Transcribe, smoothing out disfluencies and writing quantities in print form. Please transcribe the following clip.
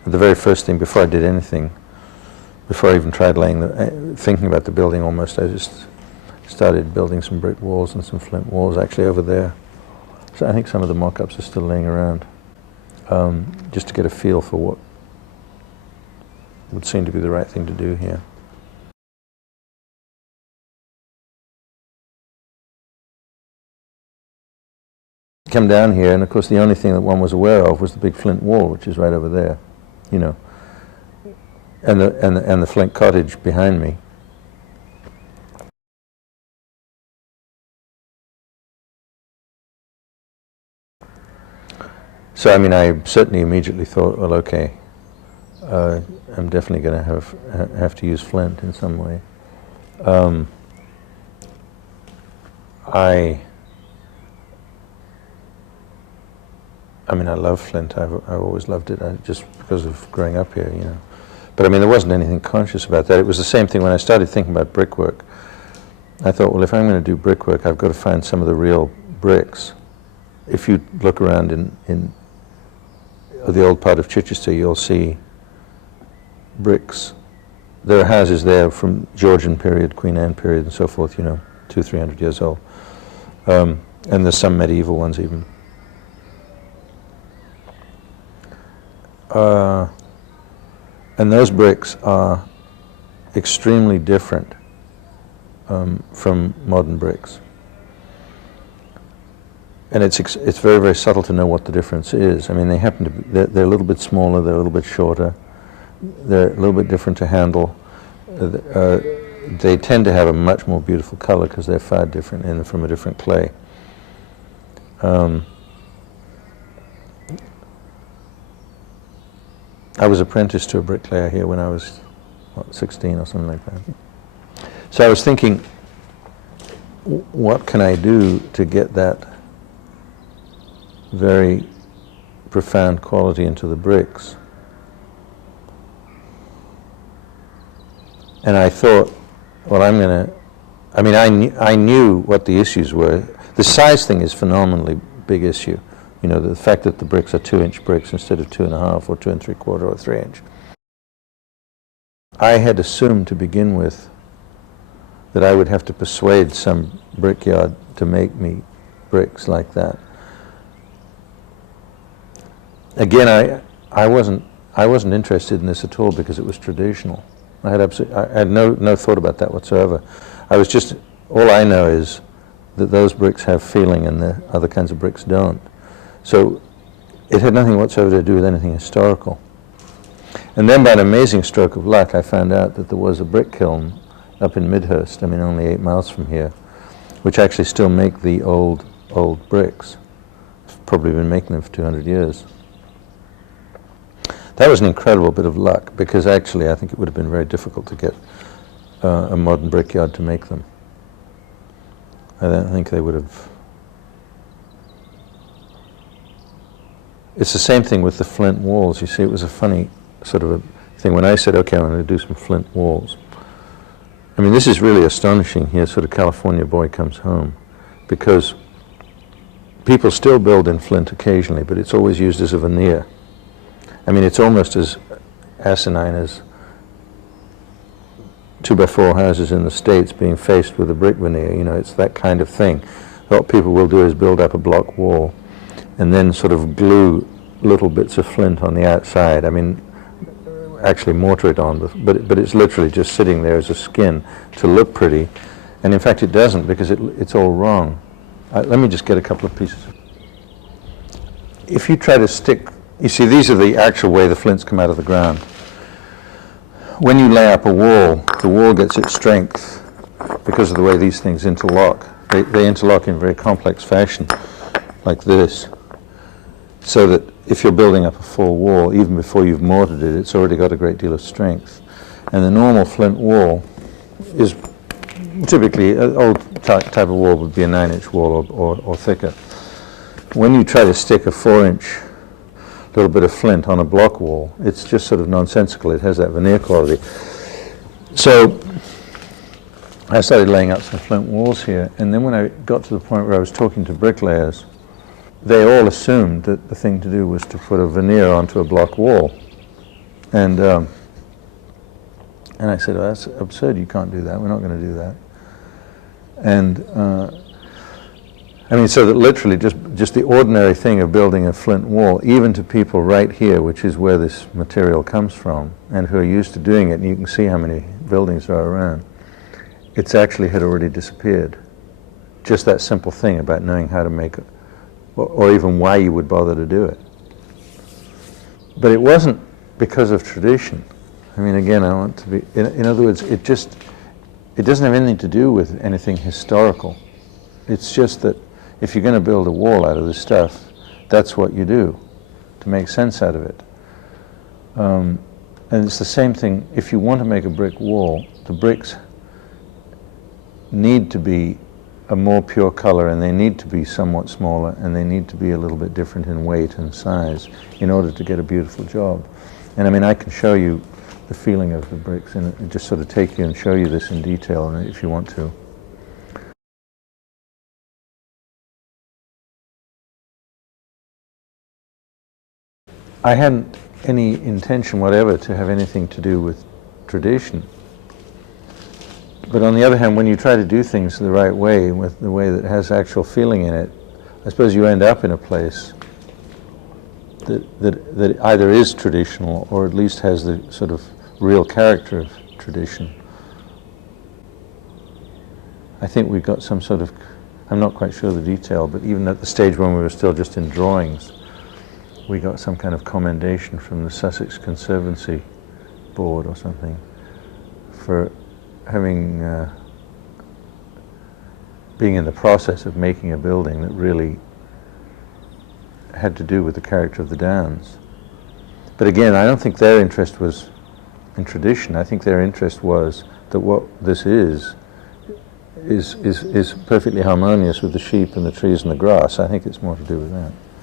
the very first thing, before I did anything, before I even tried thinking about the building almost, I just started building some brick walls and some flint walls actually over there. So I think some of the mock-ups are still laying around, just to get a feel for what would seem to be the right thing to do here. Come down here, and of course the only thing that one was aware of was the big flint wall, which is right over there, you know, and the flint cottage behind me. So I mean, I certainly immediately thought, well, okay, I'm definitely going to have to use flint in some way. I mean, I love flint. I've always loved it, just because of growing up here, you know. But I mean, there wasn't anything conscious about that. It was the same thing when I started thinking about brickwork. I thought, well, if I'm going to do brickwork, I've got to find some of the real bricks. If you look around in the old part of Chichester, you'll see bricks. There are houses there from Georgian period, Queen Anne period, and so forth, you know, 200-300 years old. And there's some medieval ones even. And those bricks are extremely different from modern bricks. And it's very, very subtle to know what the difference is. I mean, they happen to be, they're a little bit smaller, they're a little bit shorter, they're a little bit different to handle. They tend to have a much more beautiful color because they're far different and from a different clay. I was apprenticed to a bricklayer here when I was, what, 16 or something like that. So I was thinking, what can I do to get that very profound quality into the bricks? And I thought, well, I'm going to, I mean, I knew what the issues were. The size thing is a phenomenally big issue. You know, the fact that the bricks are 2-inch bricks instead of 2.5 or 2 3/4 or 3-inch. I had assumed to begin with that I would have to persuade some brickyard to make me bricks like that. Again, I wasn't interested in this at all because it was traditional. I had no thought about that whatsoever. I was just, all I know is that those bricks have feeling and the other kinds of bricks don't. So it had nothing whatsoever to do with anything historical. And then by an amazing stroke of luck, I found out that there was a brick kiln up in Midhurst, I mean only 8 miles from here, which actually still make the old bricks. Probably been making them for 200 years. That was an incredible bit of luck because actually I think it would have been very difficult to get a modern brickyard to make them. I don't think they would have. It's the same thing with the flint walls. You see, it was a funny sort of a thing. When I said, okay, I'm going to do some flint walls, I mean, this is really astonishing here, sort of California boy comes home, because people still build in flint occasionally, but it's always used as a veneer. I mean, it's almost as asinine as 2x4 houses in the States being faced with a brick veneer. You know, it's that kind of thing. What people will do is build up a block wall and then sort of glue little bits of flint on the outside. I mean, actually mortar it on, but it's literally just sitting there as a skin to look pretty. And in fact, it doesn't, because it's all wrong. Let me just get a couple of pieces. If you try to stick, you see, these are the actual way the flints come out of the ground. When you lay up a wall, the wall gets its strength because of the way these things interlock. They interlock in very complex fashion, like this, so that if you're building up a full wall, even before you've mortared it, it's already got a great deal of strength. And the normal flint wall is typically, an old type of wall would be a 9-inch wall or thicker. When you try to stick a 4-inch little bit of flint on a block wall, it's just sort of nonsensical. It has that veneer quality. So I started laying out some flint walls here, and then when I got to the point where I was talking to bricklayers, they all assumed that the thing to do was to put a veneer onto a block wall. And I said, oh, that's absurd, you can't do that, we're not going to do that. And I mean, so that literally just the ordinary thing of building a flint wall, even to people right here, which is where this material comes from, and who are used to doing it, and you can see how many buildings there are around, it's actually had already disappeared. Just that simple thing about knowing how to make it, or even why you would bother to do it. But it wasn't because of tradition. I mean, again, I want to be, in other words, it doesn't have anything to do with anything historical. It's just that if you're going to build a wall out of this stuff, that's what you do to make sense out of it. And it's the same thing, if you want to make a brick wall, the bricks need to be a more pure color, and they need to be somewhat smaller, and they need to be a little bit different in weight and size in order to get a beautiful job. And I mean, I can show you the feeling of the bricks and just sort of take you and show you this in detail if you want to. I hadn't any intention whatever to have anything to do with tradition. But on the other hand, when you try to do things the right way, with the way that has actual feeling in it, I suppose you end up in a place that either is traditional or at least has the sort of real character of tradition. I think we've got some sort of, I'm not quite sure the detail, but even at the stage when we were still just in drawings, we got some kind of commendation from the Sussex Conservancy Board or something for having being in the process of making a building that really had to do with the character of the Downs. But again, I don't think their interest was in tradition. I think their interest was that what this is perfectly harmonious with the sheep and the trees and the grass. I think it's more to do with that.